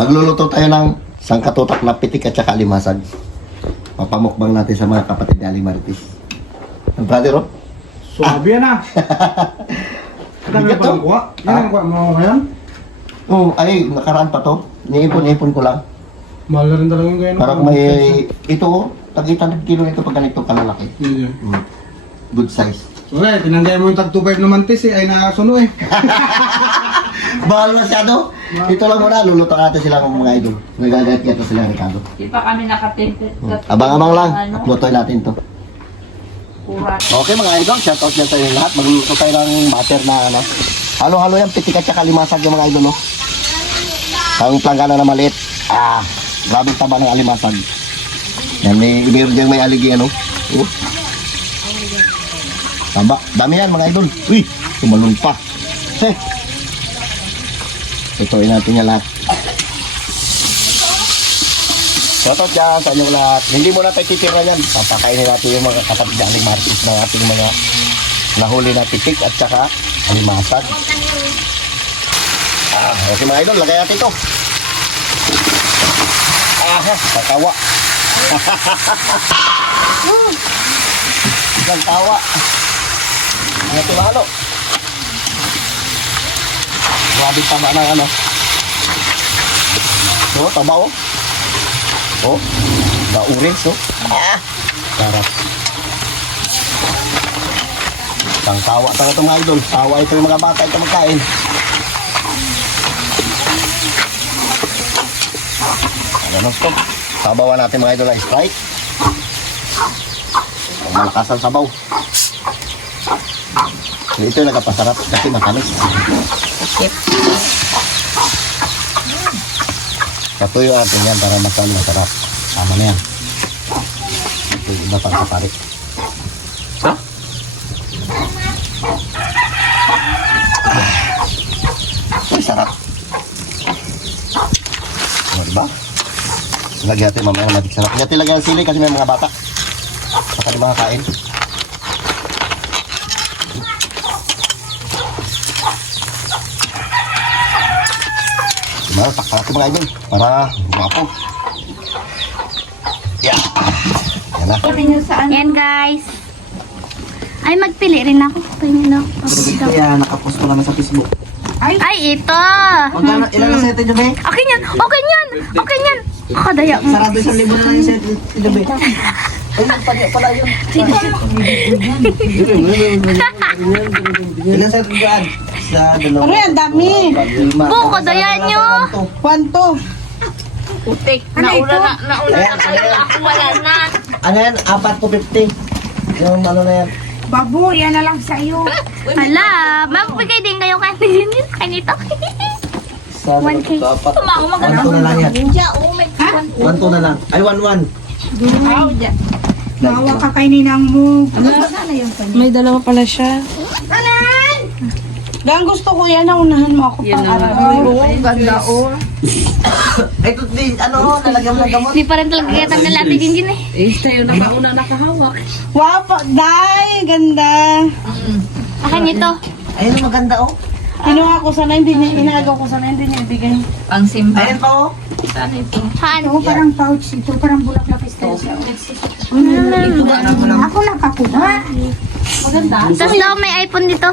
Magluluto tayo ng sangkatutak na pitik at saka limasag. Papamukbang natin sa mga kapatid ni Ali Marites. Ang brother, oh. Suwabe yan ah. Bigat to. Yan ang kuha mo ngayon? Oh, ay, nakaraan pa to. Niipon-ipon ko lang. Mahal na rin talaga yung ganyan. Parang may, ito oh, tag-800 kilo nito pag ganito kalalaki. Hindi. Good size. Wala, tinanggay mo yung tag-25 naman tis eh, ay nakasuno eh. Bahal masyado. Ito lang muna, luluto natin sila ng mga idol. Nagagayat-gayat sila, Ricardo. Di pa kami nakatinted. Abang-abang lang, at lutoy natin to. Kuran. Okay mga idol, shoutout dyan tayo lahat. Magluluto tayo ng butter na ano. Halo-halo yan, pitik at saka limasag yung mga idol, no? Ang planggana na maliit. Grabe taba ng alimasag. Yan, meron dyan may aligi, ano? Oh. Taba, dami yan mga idol. Uy, tumalun pa. Heh. Ituin natin yan lahat. Shoutout dyan sa inyong lahat. Hindi mo na tayo titira yan. Papakainin natin yung mga kapatid na Ali Marites ng ating mga nahuli na pitik at saka alimasag. Okay mga idol, lagay natin ito. Tatawa. Isang tawa. Ito halo. Grabe tama ng ano. So, taba oh. Oh, baures oh. Sarap. Isang tawa talaga ito mga idol. Tawa ito yung mga bata ito magkain. Ano stop? Sabawan natin mga idol na Sprite. Malakas ang sabaw. Ito yung nagpapasarap kasi matamis. Skip. Patuyo natin yan para masarap. Tama na yan. Ito yung iba para sa pari. Ha? Ay, sarap. Ano diba? Lagyan natin mamaya natin sarap. Lagyan natin ng sili kasi may mga bata. Saka di mga kain. Diba? Takpa natin mga idol. Para guwapo. Yeah. Yan na. Yan guys. Ay, magpili rin ako. Tingnan ako. Kaya nakapost ko naman sa Facebook. Ay, ito. Magkano? Ilan na sete nyo, be? Okay yan. Okay yan. Okay yan. Kakadaya mo. Sarado 1,000 na lang yung sete nyo, be. Ay, pala yun. Ilan sete nyo, Ad? Sa dalawa. Ano yan, dami. Po, kadaya nyo. Kwanto? Putik. Nauna na talaga ako. Wala na. Ano yan? 4 to 50. Yung ano na yan. Babu, yan na lang sa iyo. Hala, magbigay din kayo kanito. Sa 1K. Tumango maganda. 1 to na lang yan. Ninja, oh my God. 1 to na lang. Ay, 1-1. Nawa ka kay ninang mo. Sana yung kanya. May dalawa pala siya. Dahil gusto ko yan, naunahan mo ako pang araw. Oh, ganda, oh. Ay, ito din, ano, nalagyan mo ng gamot. Hindi pa rin talaga katanggal natin Jinjin eh. Tayo na mauna nakahawak. Wow, day, ganda. Akin ito. Ayun, maganda, oh. Kinuha ko sana, hindi niya, inagaw ko sana, hindi niya ibigay. Pang simba. Ayun pa, oh. Saan ito? Haan. Ito, parang pouch, ito, parang bulak na pistache. Ako nakakuha. Maganda. Tapos daw may iPhone dito.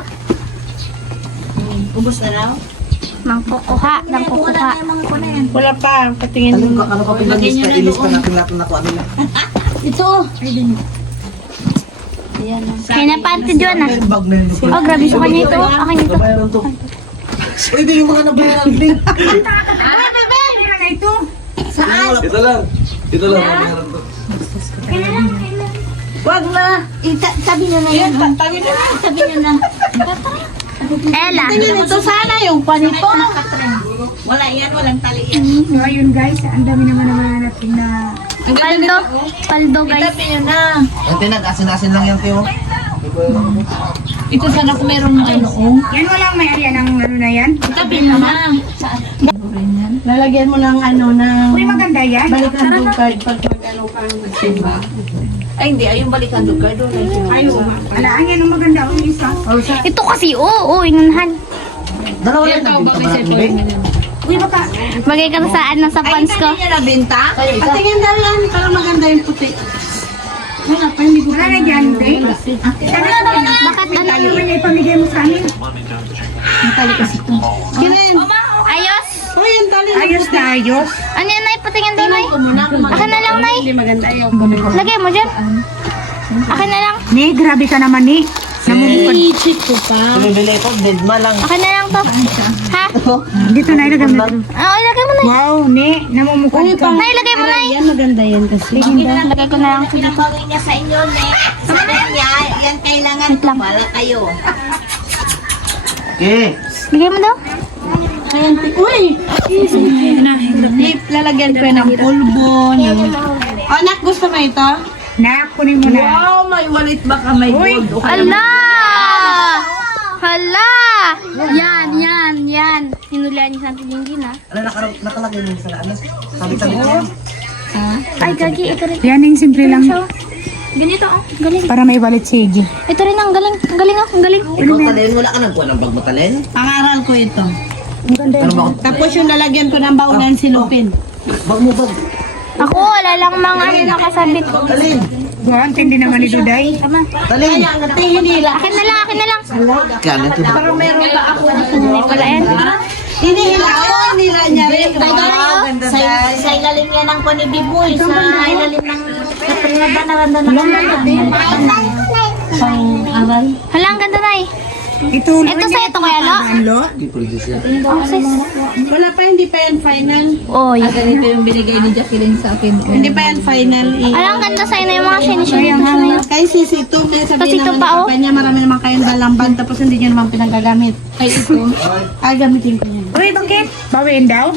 Ubus na raw. Mangkukuha. Mangkukuha. Wala pa, patingin mo. Ano pa pinalis ka? Ilis pa natin lahat na nakuha nila. Ito. Kaya na panty dyan ah. Yung bag na yun. Oh, grabe sa kanya ito. Akin ito. Nabayaran to. Uy, bigyan mo ka nabayaran, Bing. Ano na ito? Ito lang. Ito lang. Nabayaran to. Wag na. Tabi na na yan. Tabi na na. Sabi niyo na. Ella. Tingin ito sana yung panito. Wala yan, walang tali yan. So ayun guys, ang dami naman natin na Paldo. Paldo guys. Sabi niyo na. Ang tinag, asin-asin lang yan, Teo. Ito sana kung merong ano, oh. yan walang may ariyan ng ano na yan. Sabi niyo na. Saan? Lalagyan mo ng ano ng Uy, maganda yan. balikan ng card pag mag-ano kang nagsimba. Ay, hindi. Ayun balikan doon. Cardo. Ayaw. Alaan yan ang maganda ang isa. Ito kasi, oo, inunahan. Dalawa lang nabinta mo natin, Bing. Bagay ka na saan na sa pants ko. Hindi niya nabenta? Patingin daw yan, parang maganda yung puti. Wala pa, hindi ko pa. Wala na dyan, Bakit ano? ipamigay mo sa amin. Matali kasi ito. Kirin. Ayos? Oh, yung tali. Ayos na ayos. Ano yan, Nay? Patingin daw, Nay. Akin na lang, Nay. Hindi maganda yung Lagay mo dyan. Akin na lang. Ni, grabe ka naman, Ni. I-check ko pa. Akin na lang to. Ha? Dito na ilagay mo. Oo, ilagay mo, Nay. Wow, Ni, namumukad ka. Nay, ilagay mo, Nay. Yan, maganda yan kasi. Lagay ko na lang. Pinapagay niya sa inyo, ne. Sabi niya, yan kailangan wala kayo. Lagay mo daw. Ayan, uy! Lalagyan ko ng pulbo. Oh, Nak, gusto mo ito? Nak, kunin mo na. Wow, may wallet baka may gold. O kaya Hala! Hala! Yan. Hinulihan ni Santi Linggin, ha? Nakalagay mo sa ano? Sabi-sabi ko. Ay, gagi. Ito rin. Yan yung simple lang. Ganito, oh. Galing. Para may wallet si Iggy. Ito rin ang galing. Ang galing, oh. Ang galing. Ikaw talin, wala ka nagkuha ng bag mo talin? Pangaral ko ito. Ano ba? Tapos yung lalagyan ko ng baunan si Lupin. Bag mo bag. Ako, wala lang mga ano nakasabit. Talin. Buwan, tindi naman ni Duday. Talin. Akin na lang. Kano ito? Wala yan. Hinihila ko, nila niya rin. sa ilalim niya ng panibiboy, sa ilalim ng nabanaranda ng Hala, ang ganda, Nay. Ito Sa'yo to, Kuya Lo? Lo? Hindi po rin siya. Wala pa, hindi pa yan final. Oy. Ganito yung binigay ni Jacqueline sa akin. Hindi pa yan final. Hala, ang ganda sa'yo na yung mga sinishinit na yun. Kay Sisi 2, kaya sabihin Sisi 2 naman pa, sa oh. kanya, marami naman kayong dalang bag, tapos hindi nyo naman pinagagamit. Ay, ito. Gamitin ko yan. Uy, bakit? Bawiin daw?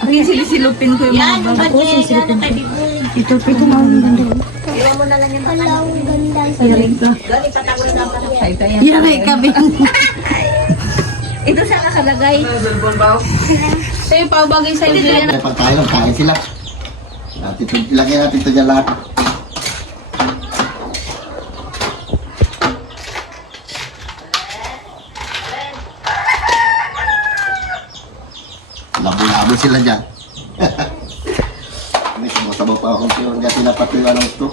Ang silisilupin ko yung mga bag. Ako, sisilipin kay Biboy. Ito na ang ganda. Iwan mo na lang yung ganda. Galing patagol na pa. Yari kami. Ito siya nakalagay. Sa'yo pa, bagay sa iyo yan. May pagkain, kain sila. Ilagay natin ito dyan lahat. Labo-labo sila dyan. May sabaw pa akong siyo. Hindi natin napatuyo ng gusto.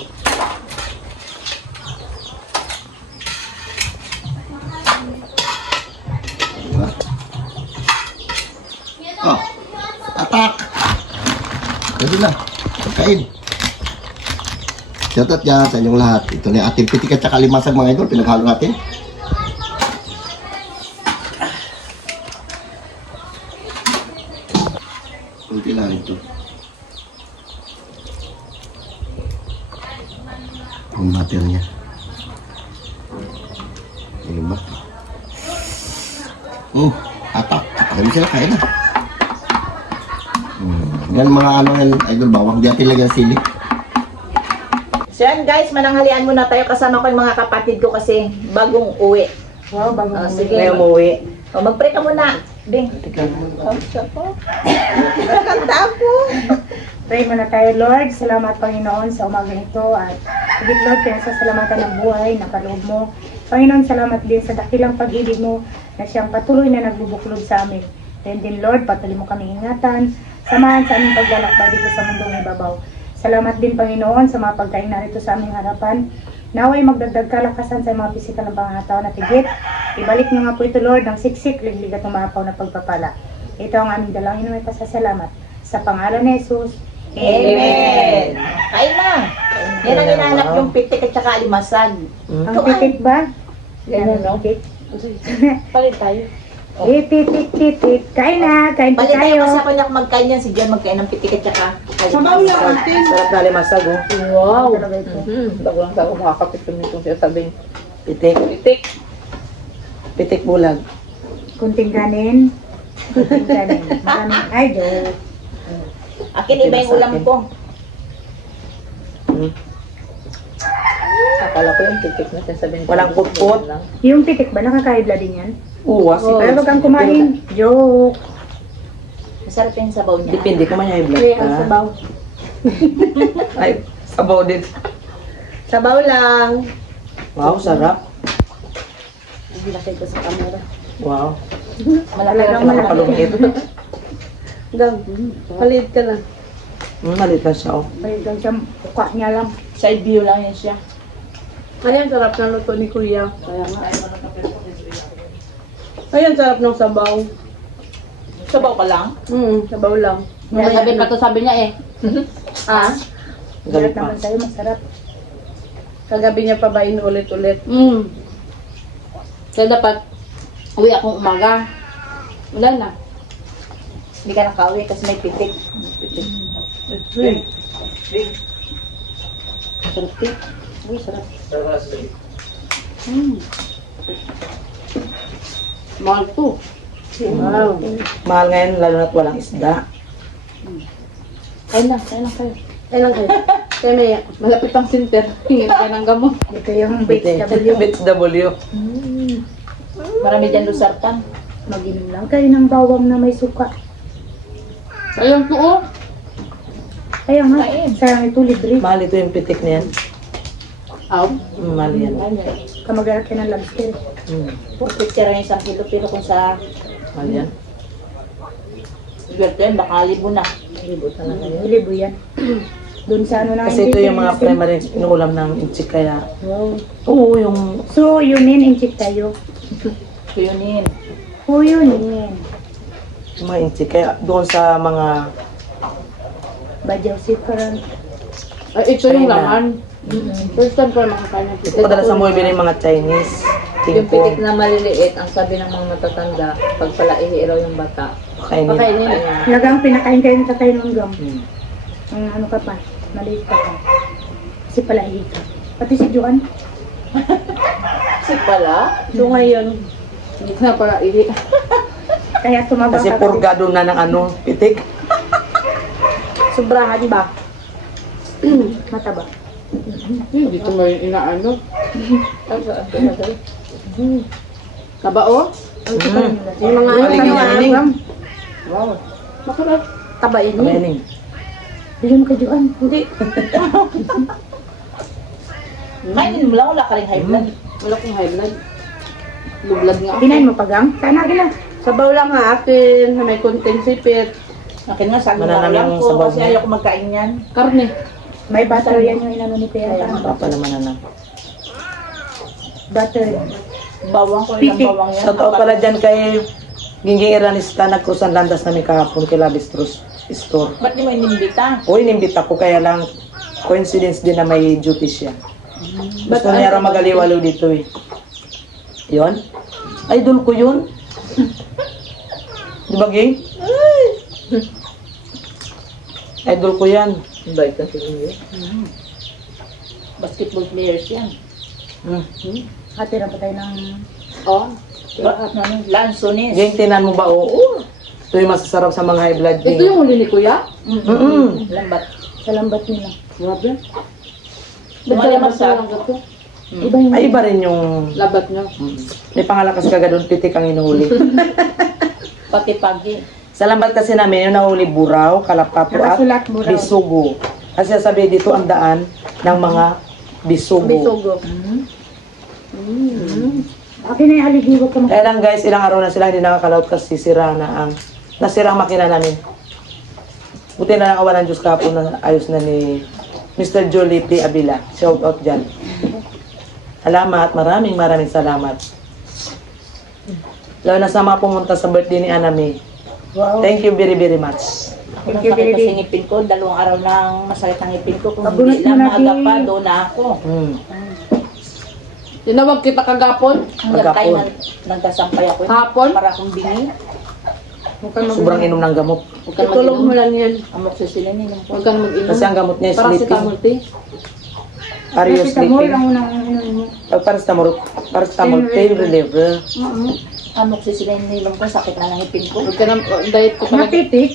Diba? Oh, atak! Pwede na. Kain. Shoutout dyan sa inyong lahat. Ito na yung ating pitik at saka limasag mga idol. Pinaghalo natin. Kunti lang ito. Ang mater niya. Ayun ba? Atak. Kami sila kain na. Yan mga ano yan, idol, bawang di natin lagyan sili. So yan guys, mananghalian muna tayo kasama ko yung mga kapatid ko kasi bagong uwi. Wow, bago. Sige. May umuwi. O, mag-pray ka muna. Ding. Kanta ako. Pray muna tayo, Lord. Salamat, Panginoon, sa umaga ito. At higit, Lord, pinasasalamatan ng buhay na kaloob mo. Panginoon, salamat din sa dakilang pag-ibig mo na siyang patuloy na nagbubuklod sa amin. Then din, Lord, patuloy mo kami ingatan. Samahan sa aming paglalakbay dito sa mundong ibabaw. Salamat din, Panginoon, sa mga pagkain narito sa aming harapan. Naway magdagdag kalakasan sa mga pisikal na pangangatawan at higit. Ibalik mo nga po ito, Lord, ng siksik, liglig at umapaw na pagpapala. Ito ang aming dalangin na may pasasalamat. Sa pangalan ni Jesus. Amen. Kain na. Yan ang hinahanap yung pitik at saka alimasag. Ang titik ba? Ganun, no? Palit tayo. Titik. Kain na, kain pa Palit tayo tayo. kasi ako niya magkain yan. Si Jan magkain ng pitik at saka Sabaw na natin. Sarap na limasag, oh. Wow. Bago lang ako makakapit kami itong sinasabing Pitik. pitik bulag. Kunting kanin. Maraming ay, joke. Akin iba yung ulam ko. Akala ko yung pitik na sinasabing Walang putput. lang. Yung titik ba, nakakaibla din yan? Uwas. Pero wag kang kumain. Joke. Masarap yung sabaw niya. Depende kung may high blood Kaya ang ka. sabaw. Ay, sabaw din. Sabaw lang. Wow, sarap. Laki ko sa camera. Wow. Talagang malaki. Palungit. Gam, maliit ka na. Maliit na siya, oh. Ay, lang siya, mukha niya lang. Side view lang yan siya. Ayan, sarap ng luto ni Kuya. Kaya nga. Ayan, sarap ng sabaw. Sabaw ka lang? Sabaw lang. Sabi pa to sabi niya eh. Ah? Sarap naman sa'yo, masarap. Kagabi niya pa ba inulit-ulit? Kaya dapat uwi akong umaga. Wala na. Hindi ka nakauwi kasi may pitik. Sarap eh. Uy, sarap. Mahal to. Wow. Mahal ngayon, lalo na't walang isda. Kain na kayo. Kailan kayo? Kaya may malapit ang center. Hingin ka ng gamot. Ito yung BHW. BHW. Marami dyan lusartan. Mag-inom lang kayo ng bawang na may suka. Ayun to oh. Kaya nga, sayang ito libre. Mahal ito yung pitik niyan. Aw. Mahal yan. Kamag-arak ka ng lobster. Pupit ka rin 1 kilo pero kung sa Mahal yan. Swerte yan, baka libo na. Libo talaga yun. Libo yan. Doon sa ano na Kasi ito yung mga primary inuulam ng inchik kaya. Wow. Oo, yung So, yunin, inchik tayo. Kuyunin. Oh, yunin. mga inchik kaya doon sa mga Badyaw si parang Ay, ito yung China. laman. First time ko makakain ng ito kadalasan mo ibili yung mga Chinese. Yung pitik Tingko. na maliliit, ang sabi ng mga matatanda, pag pala ihiraw yung bata. Kainin. Pakainin. talagang pinakain kayo ng tatay ng gam. Hmm. Ang ano ka pa, maliit ka pa. Kasi pala ka. Pati si Joan, Kasi pala, So ngayon, hindi ko na para ihi. kaya tumaba Kasi ka. purgado na ng ano, pitik. Sobrahan ba? Mataba. Dito mo yung inaano. Kabao? Yung mga ano Paligid niya, Nining. gam. Masarap. Tabain niya. Kainin. Bigyan mo kay Joan. Hindi. kainin mo lang, wala ka rin high blood. Wala kong high blood. Low blood nga. Kinain mo pa gam? Sana gila. Sabaw lang nga akin, na may konting sipit. Akin nga, sabi Mananam na lang yung ko sabaw kasi mo. ayaw ko magkain yan. Karne. May butter yan yung inano ni Kuya. Papa naman na. Butter. Bawang ko ilang Pitik. bawang yan. Sa tao pala dyan kay Gingging Iranista, nagkrusan landas namin kahapon kay Labistros Store. Ba't di mo inimbita? Uy, inimbita ko kaya lang coincidence din na may duty siya. Gusto niya raw magaliwalo dito eh. Yun? Idol ko yun. Di ba, Ging? Idol ko yan. Invite ka siguro. Basketball players yan. Hati na pa tayo ng... Oh, Lansones. Ging, tinan mo ba? Oo. Ito yung masasarap sa mga high blood. Ito Ging. yung huli ni Kuya? Lambat. Sa lambat nila. Grabe. Lumalamas sa sa lang ito. Iba yung... Ay, iba rin yung... Labat niya. May pangalan kasi kagad doon, pitik ang inuhuli. pati pagi. Sa lambat kasi namin, yung nahuli buraw, kalapato at Nakasulat buraw. bisugo. Kasi sabi dito ang daan ng mga bisugo. Bisugo. Akin na yung aligi, huwag ka Kaya lang guys, ilang araw na sila hindi nakakalaot kasi nasira ang makina namin. Buti na lang awan ng Diyos kahapon na ayos na ni Mr. Jolie P. Abila. Shout out dyan. Salamat, maraming salamat. Lalo na sa mga pumunta sa birthday ni Anami. Wow. Thank you very very much. Kung Thank you, sakit Baby. kasi ngipin ko, 2 araw nang masakit ang ngipin ko. Kung Pabunot hindi lang mo na, maaga Pi. pa, doon na ako. Tinawag kita kagapon. Hanggang tayo Magkapon. nagkasampay ako. Hapon. Para akong bingi. Sobrang inom ng gamot. Huwag ka Itulog mo mag-inom. lang yan. Amoxicillin yun. Huwag ka na mag-inom. Kasi ang gamot niya is Paracetamol, sleeping. te. Are you Paracetamol sleeping? ang unang ano mo. Pag paracetamol, pain reliever. Amoxicillin nilom ko, sakit na ng ngipin ko. Huwag ka na, diet ko talaga. Napitik.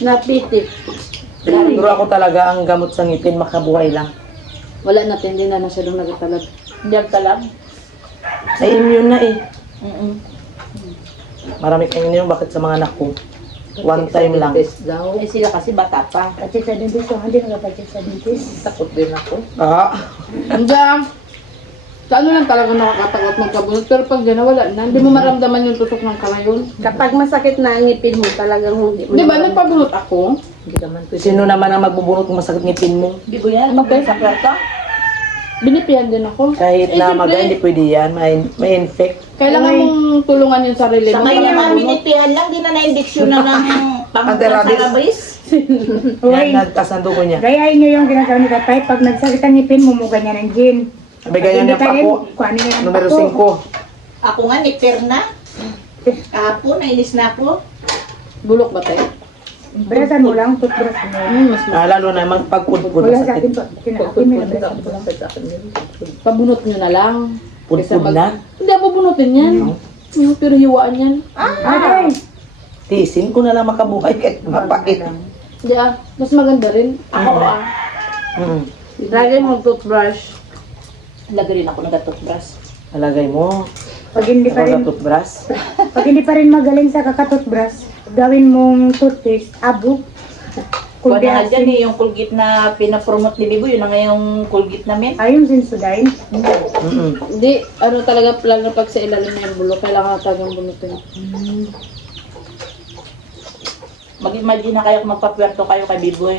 Napitik. Pero ako talaga ang gamot sa ngipin, makabuhay lang. Wala natin, hindi na masyadong nagatalab. Hindi ang talab. Ay, immune na eh. Mm-mm. Marami kang immune, bakit sa mga anak ko? One time lang. Best daw. Eh sila kasi bata pa. Pachit sa dentist. So, hindi nagpachit sa dentist. Takot din ako. Ah, Hanggang. Sa ano lang talaga nakakatakot magkabunot. Pero pag gano'n, wala na. Hindi mo maramdaman yung tutok ng kalayon. Kapag masakit na ang ngipin mo, talagang hindi mo. Di ba, nagpabunot ako? Hindi naman pwede. Sino naman ang magbubunot kung masakit ngipin mo? Bibo yan, sa kwarto. Binipihan din ako. Kahit Eh, na siyempre, maga, hindi pwede yan. May infect. Kailangan mong tulungan yung sarili Sa mo. kanya para naman mabunot. binitihan lang, di na na-indiksyon na ng Anti-rabies. pang-sarabis. Uy, Yan, nagkasanduko niya. gayahin nyo yung ginagawa ni Tatay. Pag nagsakit ang ngipin, mumuga niya ng gin. Bigyan niya ng pako. Kung ano yan ang Numero pako. 5. Ako nga, nipir na. Kahapon, nainis na ako. Bulok ba tayo? Brasan mo lang, toothbrush mo. Mas Lalo na mang pagpudpud Kuya sa masakit. akin, kinakakin mo yung brasan ko lang. pabunot nyo na lang. Kaysa Pudpud na. Hindi, bubunutin yan. Pero hiwaan yan. Ay, Tiisin ko na lang makabuhay kahit mapait. Hindi mas maganda rin. Ako Mm. Lagi mong toothbrush. Lagay rin ako ng toothbrush. Alagay mo. pag hindi pa Ako rin, na toothbrush. pag hindi pa rin magaling sa kakatoothbrush, gawin mong toothpaste, abo. Kuha Kulbi na nga dyan asin. yung Colgate na pinapromote ni Bibo, yun na nga yung Colgate namin. Ayun, Sensodyne. Mm-mm. Hindi, ano talaga plan na pag sa ilalim na yung bulok, kailangan talagang bunutin. Mag-imagine na kayo kung magpapwerto kayo kay Biboy.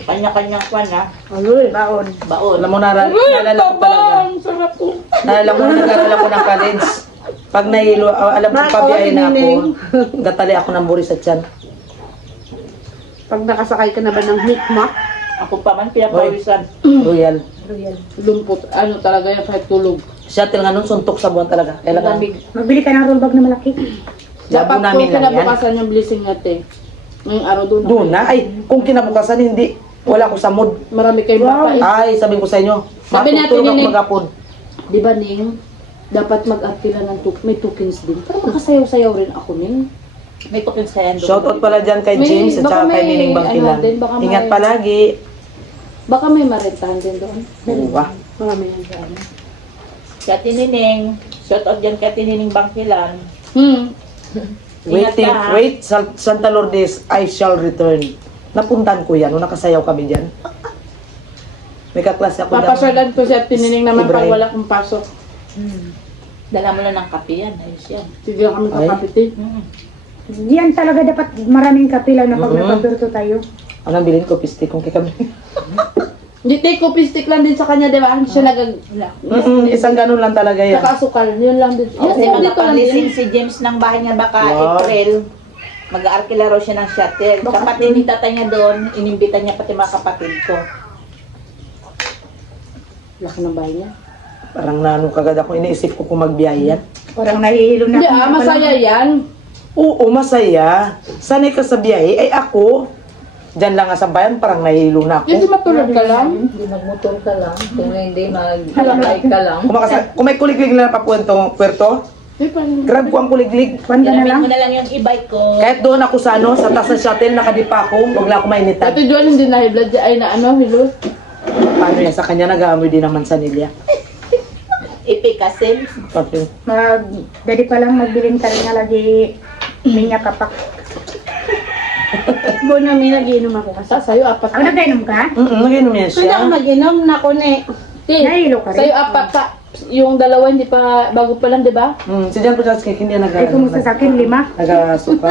Kanya-kanyang kwan ha. Baon. Baon. Alam mo, naalala ko talaga. Sarap po. Naalala ko, nag-aaral ako ng college. Pag nahilo, alam ko pabiyahe na ako, gatali ako ng buris sa tiyan. Pag nakasakay ka na ba ng hikma, Ako pa man, pinapawisan. Royal. lumpot, ano talaga yan kahit tulog. Shuttle nga nun, suntok sa buwan talaga. Kailangan. Magbili ka ng roll bag na malaki. Labo Dapat namin kung lang yan. kinabukasan yung blessing natin, ngayong araw doon. Doon na. Ay, kung kinabukasan, hindi. Wala ko sa mood. Marami kayong mapait. Ay, sabihin ko sa inyo. Sabi natin Matutulog ako yun eh. magapon. Di ba, Ning? Dapat mag-artila ng may tokens din. Para makasayaw-sayaw rin ako, Ning. May tokens kaya doon. Shoutout pala dyan kay May- James at baka saka kay may Nining Bangkilan. ano din, baka may- Ingat palagi. Baka may marentahan din doon. Wah. Marami yan sa ano. Kati Nining. Shoutout dyan kati Nining Bangkilan. Waiting, Ingat ka, ha? wait, Santa Lourdes, I shall return. Napuntan ko yan, nung nakasayaw kami dyan. May kaklase ako dyan. Papasyalan ko siya at tinining naman pag Ibrahim. wala kong pasok. Dala mo na ng kape yan. Ayos yan. Sige kami Ay. kakapiti. Yan talaga dapat maraming kapilaw na pag Mhm. nagpapirto tayo. Anong bilhin ko, pistik kong kikami. Hindi, take coffee stick lang din sa kanya, di ba? Hindi siya Isang ganun lang talaga yan. Saka asukal, yun lang din. Kasi Yan, dito lang makapangising din. si James ng bahay niya baka Wow. April. Mag-aarkila raw siya ng shuttle. Kapatid ni tatay niya doon, inimbita niya pati mga kapatid ko. Laki ng bahay niya. Parang nano kagad ako, iniisip ko kung magbiyahe yan. Parang nahihilo na. Hindi masaya yan. Oo, masaya. Sanay ka sa biyahe. Ay ako, dyan lang nga sa bayan, parang nahihilo na ako. Hindi matulog ka lang. Hindi magmotor ka lang. Kung hindi maglalakay ka lang. Kung may kuliglig na puerto, Di pa rin. grab ko ang kuliglig. Kwanda na Ginamit lang. mo na lang yung e-bike ko. Kahit doon ako sa ano, sa taas ng shuttle, nakadipa ako, huwag lang ako mainitan. Ate Joan, hindi na high blood ay na ano, hilo. Paano yan? Sa kanya nag-aamoy din naman sa nilya. Ipikasin. Pati. Dali pa lang magbilin ka rin nga lagi minyak kapak. Bo na may nagiinom ako kasi. Sa'yo apat Ang nagainom ka? Nag-inom yan siya. mag-inom na ko ni. Nahihilo ka rin. Sa'yo apat pa. Yung dalawa hindi pa, bago pa lang, di ba? Si Jan Puchaski, hindi yan Ay, kumusta sa akin, 5. nag-asuka.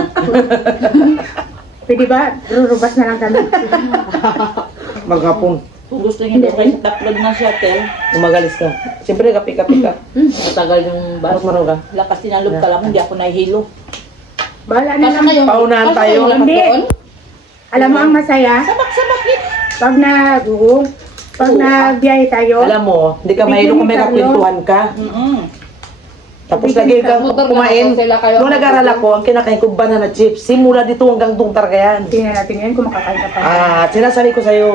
Pwede ba? Rurubas na lang kami. Maghapon. Kung gusto niyo doon kayo sa taplog ng shuttle, Umagalis ka. Siyempre, kapi-kapi ka. matagal yung bus. Bakit maro ka? Lakas tinalog ka lang, hindi ako nahihilo. Bahala na Kasi lang. kayong, Paunahan kasi tayo. kayong lahat Hindi. doon? Alam mo ang masaya? Pag pag nagbiyahe tayo, Alam mo, hindi ka mahilo kung may kakwentuhan ka. Tapos lagi kang Motor na kumain. ako, sila kayo. Nung nag-aral ako, ang kinakain ko banana chips. Simula dito hanggang doon talaga yan. tingnan natin yan kung makakain ka pa. At sinasabi ko sa'yo,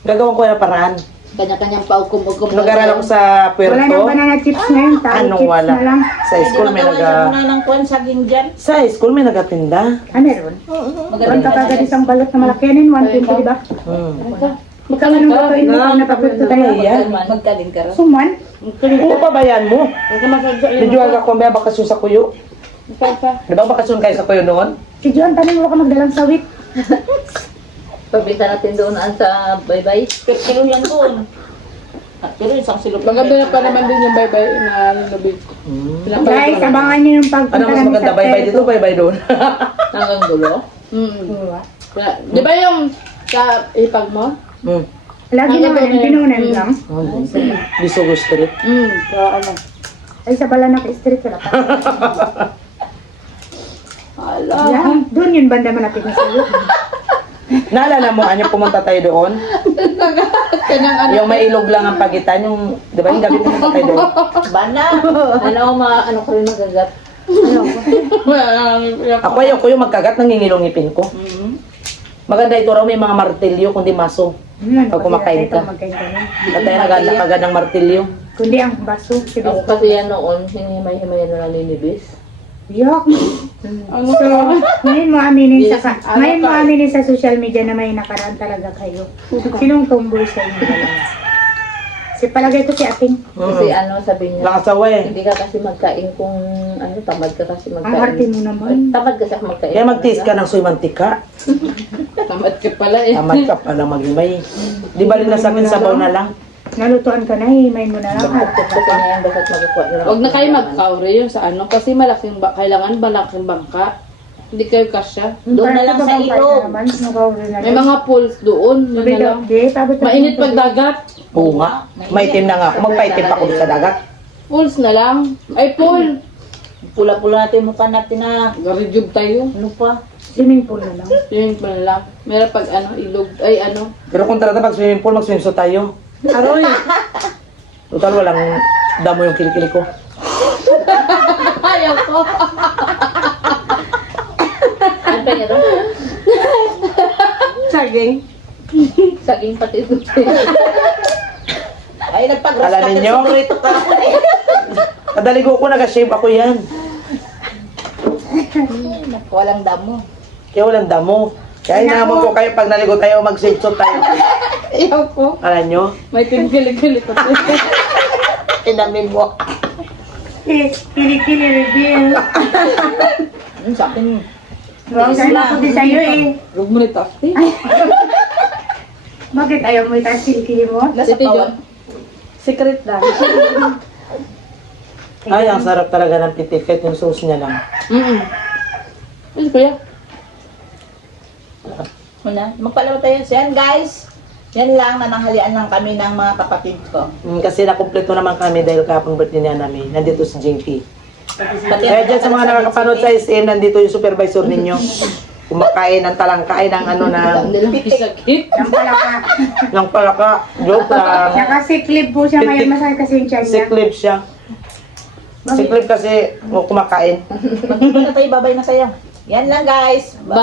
gagawin ko na paraan. Kanya-kanyang paukom-ukom. Nung nag-aral ako sa Wala Puerto, nang banana chips ngayon, tayo anong chips wala? na lang. Sa school may Magawa naga... na ng kwan saging dyan. Sa school may nagatinda. Meron. Meron ka kagad isang balot na malaki yan, 120, di ba? Magkano ng bato ino pag napapirto tayo? Magkalin ka rin. Suman? Oo, pabayan mo. Medyo aga ko may bakasyon sa kuyo. Di ba bakasyon kayo sa kuyo noon? Si John, tanong mo ka magdalang sawit. Pabita natin doon sa bye-bye. Kilo yan doon. Pero isang silog Maganda na pa naman din yung bye-bye na lubid. Guys, abangan nyo yung pagpunta Ano mas namin maganda? sa Bye-bye dito, Perto. bye-bye doon. Hanggang dulo. Di ba yung sa ipag mo? Lagi Ano ba naman, yun? pinunan lang. Bisugo Street. So ano? Ay, sa Balanak Street, wala pa. Yan, doon yun banda malapit na sa'yo. Naalala mo, ano pumunta tayo doon? Kanyang ano? Yung may ilog lang ang pagitan, yung, di ba yung gabi pumunta tayo doon? Bana. Ano ko rin magagat. Ako ayoko yung magkagat, nangingilong ngipin ko. Maganda ito raw, may mga martilyo, kundi maso. Pag kumakain ka. Magkain ka na. At tayo nagagad ng martilyo. Kundi ang baso. Ako kasi yan noon, hinihimay-himay na naninibis. Yok. Ano So, ngayon mo aminin ngayon mo aminin sa social media na may nakaraan talaga kayo. Sinong tomboy sa inyo dalawa? Si palagay ko si Ating. Kasi ano, sabi niya, Nakasawa eh. hindi ka kasi magkain kung ano, tamad ka kasi Ang magkain. arte mo naman. Tamad kasi ako magkain. Kaya magtiis ka ng soy mantika. Tamad ka pala eh. Tamad ka pala magimay. Di ba rin sa akin sabaw na lang? Nalutuan ka na, himay mo na lang. Kasi niya yung bagat magkukuha na lang. Huwag na kayo mag-kaure yun sa ano kasi kailangan malaking bangka. Hindi kayo kasya. Doon na lang sa ilog. May mga pools doon. Yun na lang. Mainit pag dagat. Oo nga. Maitim na nga ako. Magpaitim pa ako sa dagat. Pools na lang. Ay, pool. Pula-pula natin mukha natin na. Garijub tayo. Ano pa? Swimming pool na lang. Yun pa lang. Meron pag ano, ilog. Ay, ano. Pero kung talaga pag swimming pool, mag-swimsuit tayo. Aroy. Total, walang damo yung kilikili ko. Ayaw ko. Ano ba yun? Saging. Saging pati ito. Ay, nagpag-rasta Kala ka ninyo? siguro ito ka. Kadaligo ko, nag-shave ako yan. Walang damo. Kaya walang damo. Kaya inaamon ko kayo pag naligo tayo, mag-swimsuit tayo. Ayaw ko. Kala nyo? May tingkilig-kilig ko. Inamin mo. Kili-kili reveal. Ano sa akin? Huwag na ako din sa'yo eh. Huwag mo nito. Bakit ayaw mo itaas kili-kili mo? Nasa Tito pawan. John. Secret lang. Ay, ang sarap talaga ng pitik. Kahit yung sauce niya lang. Ano kuya? Muna, magpalaw tayo. So yan guys. Yan lang, nananghalian lang kami ng mga kapatid ko. Kasi nakumpleto naman kami dahil kapang birthday niya namin. Nandito si Jinky. Pati Kaya dyan sa mga nakakapanood sa SM, nandito yung supervisor ninyo. Kumakain ng talangkain ng ano na Sakit. Ang palaka. ng palaka. Joke lang. Saka sick-leave po siya ngayon, masakit kasi yung tiyan niya. Sick leave siya. Sick leave kasi kumakain. Mag-iba na tayo, babay na tayo. Yan lang guys. Bye!